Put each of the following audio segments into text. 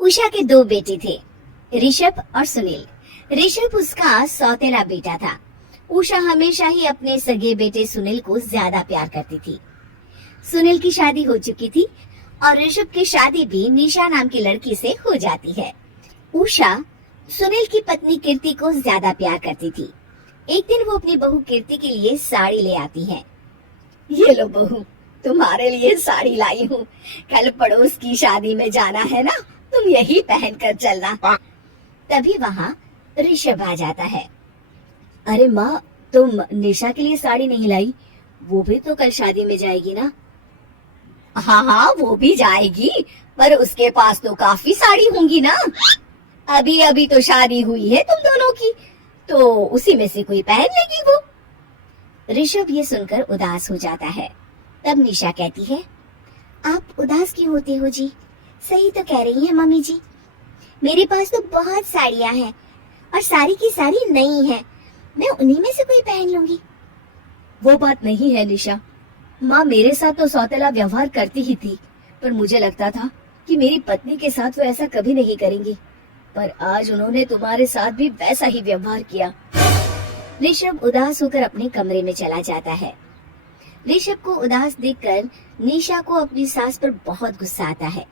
उषा के दो बेटे थे, ऋषभ और सुनील। ऋषभ उसका सौतेला बेटा था। उषा हमेशा ही अपने सगे बेटे सुनील को ज्यादा प्यार करती थी। सुनील की शादी हो चुकी थी और ऋषभ की शादी भी निशा नाम की लड़की से हो जाती है। उषा सुनील की पत्नी कीर्ति को ज्यादा प्यार करती थी। एक दिन वो अपनी बहू कीर्ति के लिए साड़ी ले आती है। ये लो बहू, तुम्हारे लिए साड़ी लाई हूँ। कल पड़ोस की शादी में जाना है ना, तुम यही पहन कर चलना। तभी वहाँ ऋषभ आ जाता है। अरे माँ, तुम निशा के लिए साड़ी नहीं लाई? वो भी तो कल शादी में जाएगी ना? हाँ हाँ, वो भी जाएगी, पर उसके पास तो काफी साड़ी होंगी ना। अभी अभी तो शादी हुई है तुम दोनों की, तो उसी में से कोई पहन लेगी वो। ऋषभ ये सुनकर उदास हो जाता है। तब निशा कहती है, आप उदास क्यों होते हो जी? सही तो कह रही है मम्मी जी। मेरे पास तो बहुत साड़ियाँ हैं और सारी की सारी नई है। मैं उन्हीं में से कोई पहन लूंगी। वो बात नहीं है निशा। माँ मेरे साथ तो सौतेला व्यवहार करती ही थी, पर मुझे लगता था कि मेरी पत्नी के साथ वो ऐसा कभी नहीं करेंगी, पर आज उन्होंने तुम्हारे साथ भी वैसा ही व्यवहार किया। ऋषभ उदास होकर अपने कमरे में चला जाता है। ऋषभ को उदास देखकर निशा को अपनी सास पर बहुत गुस्सा आता है।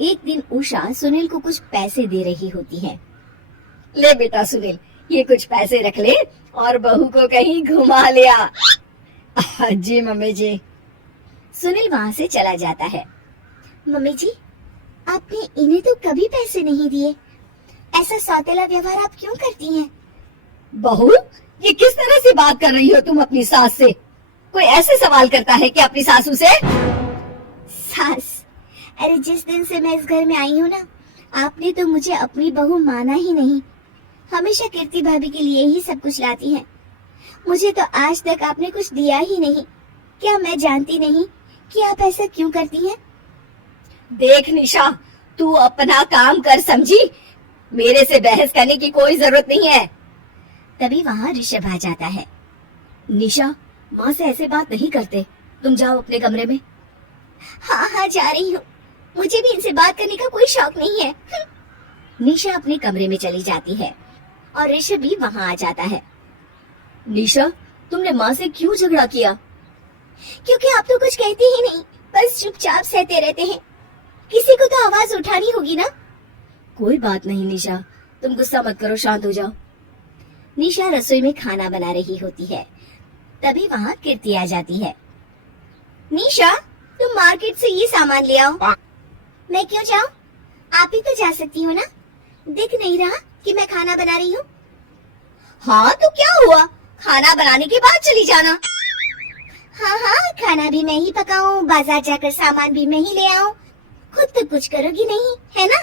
एक दिन उषा सुनील को कुछ पैसे दे रही होती है। ले बेटा सुनील, ये कुछ पैसे रख ले और बहू को कहीं घुमा ले आ। जी मम्मी जी। सुनील वहाँ से चला जाता है। मम्मी जी, आपने इन्हें तो कभी पैसे नहीं दिए। ऐसा सौतेला व्यवहार आप क्यों करती हैं? बहू, ये किस तरह से बात कर रही हो तुम अपनी सास से? कोई ऐसे सवाल करता है कि अपनी सासू से? सास, अरे जिस दिन से मैं इस घर में आई हूँ ना, आपने तो मुझे अपनी बहू माना ही नहीं। हमेशा कीर्ति भाभी के लिए ही सब कुछ लाती हैं। मुझे तो आज तक आपने कुछ दिया ही नहीं। क्या मैं जानती नहीं कि आप ऐसा क्यों करती हैं? देख निशा, तू अपना काम कर समझी। मेरे से बहस करने की कोई जरूरत नहीं है। तभी वहाँ ऋषभ आ जाता है। निशा, माँ से ऐसे बात नहीं करते। तुम जाओ अपने कमरे में। हाँ हाँ, जा रही हूँ। मुझे भी इनसे बात करने का कोई शौक नहीं है। निशा अपने कमरे में चली जाती है और ऋषभ भी वहाँ आ जाता है। निशा, तुमने माँ से क्यों झगड़ा किया? क्योंकि आप तो कुछ कहते ही नहीं, बस चुपचाप सहते रहते हैं। किसी को तो आवाज उठानी होगी ना। कोई बात नहीं निशा, तुम गुस्सा मत करो, शांत हो जाओ। निशा रसोई में खाना बना रही होती है। तभी वहाँ कीर्ति आ जाती है। निशा, तुम मार्केट से ये सामान ले आओ। मैं क्यों जाऊँ? आप ही तो जा सकती हो ना। दिख नहीं रहा कि मैं खाना बना रही हूँ? हाँ तो क्या हुआ, खाना बनाने के बाद चली जाना। हाँ हाँ, खाना भी मैं ही पकाऊं, बाजार जाकर सामान भी मैं ही ले आऊं। खुद तो कुछ करोगी नहीं, है ना?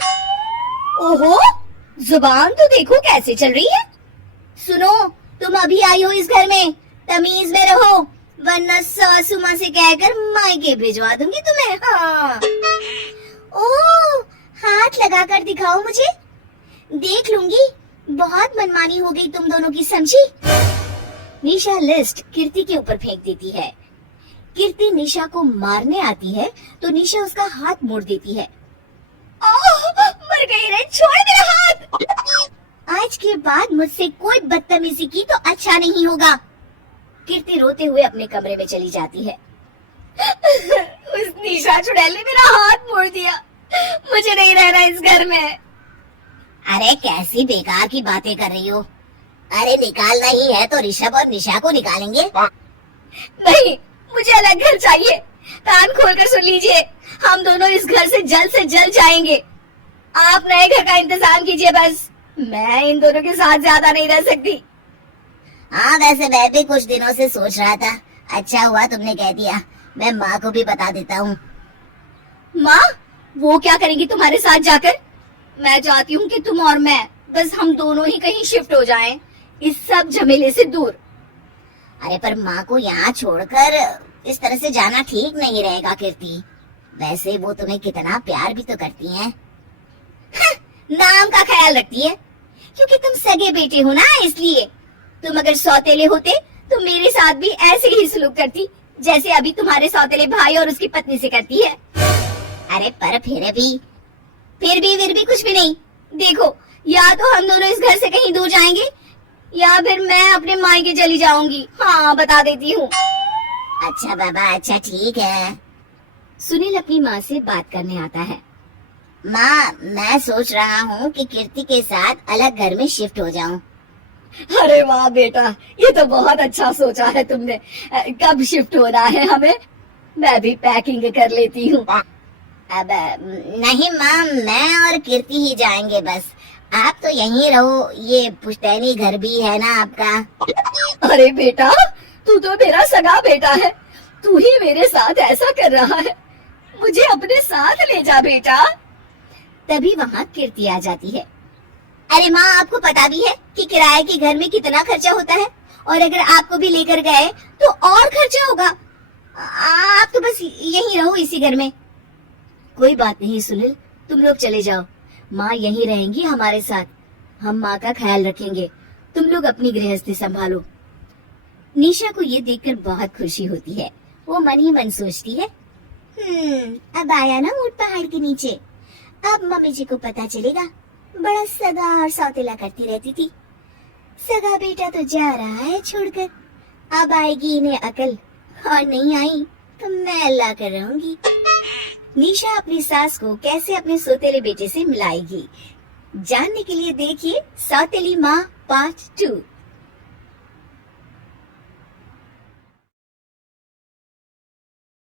ओहो, जुबान तो देखो कैसे चल रही है। सुनो, तुम अभी आई हो इस घर में, तमीज में रहो, वरना सासू माँ से कहकर मायके भिजवा दूंगी तुम्हें। हाँ। ओह, हाथ लगा कर दिखाओ मुझे, देख लूंगी। बहुत मनमानी हो गई तुम दोनों की, समझी? निशा लिस्ट कीर्ति के ऊपर फेंक देती है। कीर्ति निशा को मारने आती है तो निशा उसका हाथ मोड़ देती है। मर गई रे, छोड़ मेरा हाथ। आज के बाद मुझसे कोई बदतमीजी की तो अच्छा नहीं होगा। कीर्ति रोते हुए अपने कमरे में चली जाती है। उस निशा चुड़ैल ने मेरा हाथ मोड़ दिया, मुझे नहीं रहना इस घर में। अरे कैसी बेकार की बातें कर रही हो? अरे निकालना ही है तो ऋषभ और निशा को निकालेंगे। नहीं, मुझे अलग घर चाहिए। कान खोलकर सुन लीजिए, हम दोनों इस घर से जल्द जाएंगे। आप नए घर का इंतजाम कीजिए बस। मैं इन दोनों के साथ ज्यादा नहीं रह सकती। हाँ, वैसे मैं भी कुछ दिनों से सोच रहा था। अच्छा हुआ तुमने कह दिया, मैं माँ को भी बता देता हूँ। माँ, वो क्या करेंगी तुम्हारे साथ जाकर? मैं चाहती हूँ कि तुम और मैं, बस हम दोनों ही कहीं शिफ्ट हो जाएं, इस सब झमेले से दूर। अरे पर माँ को यहाँ छोड़कर इस तरह से जाना ठीक नहीं रहेगा कीर्ति। वैसे वो तुम्हें कितना प्यार भी तो करती हैं। नाम का ख्याल रखती है, क्योंकि तुम सगे बेटे हो ना, इसलिए। तुम अगर सौतेले होते तो मेरे साथ भी ऐसे ही सलूक करती जैसे अभी तुम्हारे सौतेले भाई और उसकी पत्नी से करती है। अरे पर फिर भी कुछ भी नहीं। देखो, या तो हम दोनों इस घर से कहीं दूर जाएंगे या फिर मैं अपने मायके चली जाऊंगी। हाँ, बता देती हूँ। अच्छा बाबा, अच्छा ठीक है। सुनील अपनी माँ से बात करने आता है। माँ, मैं सोच रहा हूँ कि कीर्ति के साथ अलग घर में शिफ्ट हो जाऊँ। अरे वाह बेटा, ये तो बहुत अच्छा सोचा है तुमने। कब शिफ्ट होना है हमें? मैं भी पैकिंग कर लेती हूँ। अब नहीं माँ, मैं और कीर्ति ही जाएंगे बस। आप तो यहीं रहो, ये पुश्तैनी घर भी है ना आपका। अरे बेटा, तू तो मेरा सगा बेटा है, तू ही मेरे साथ ऐसा कर रहा है। मुझे अपने साथ ले जा बेटा। तभी वहाँ कीर्ति आ जाती है। अरे माँ, आपको पता भी है कि किराए के घर में कितना खर्चा होता है, और अगर आपको भी लेकर गए तो और खर्चा होगा। आप तो बस यहीं रहो इसी घर में। कोई बात नहीं सुनील, तुम लोग चले जाओ, माँ यहीं रहेंगी हमारे साथ। हम माँ का ख्याल रखेंगे, तुम लोग अपनी गृहस्थी संभालो। निशा को ये देखकर बहुत खुशी होती है। वो मन ही मन सोचती है, अब आया ना ऊंट पहाड़ के नीचे। अब मम्मी जी को पता चलेगा। बड़ा सगा और सौतेला करती रहती थी। सगा बेटा तो जा रहा है छोड़कर, अब आएगी इन्हें अकल, और नहीं आई तो मैं अल्लाह कर रहूंगी। निशा अपनी सास को कैसे अपने सौतेले बेटे से मिलाएगी, जानने के लिए देखिए सौतेली माँ पार्ट 2।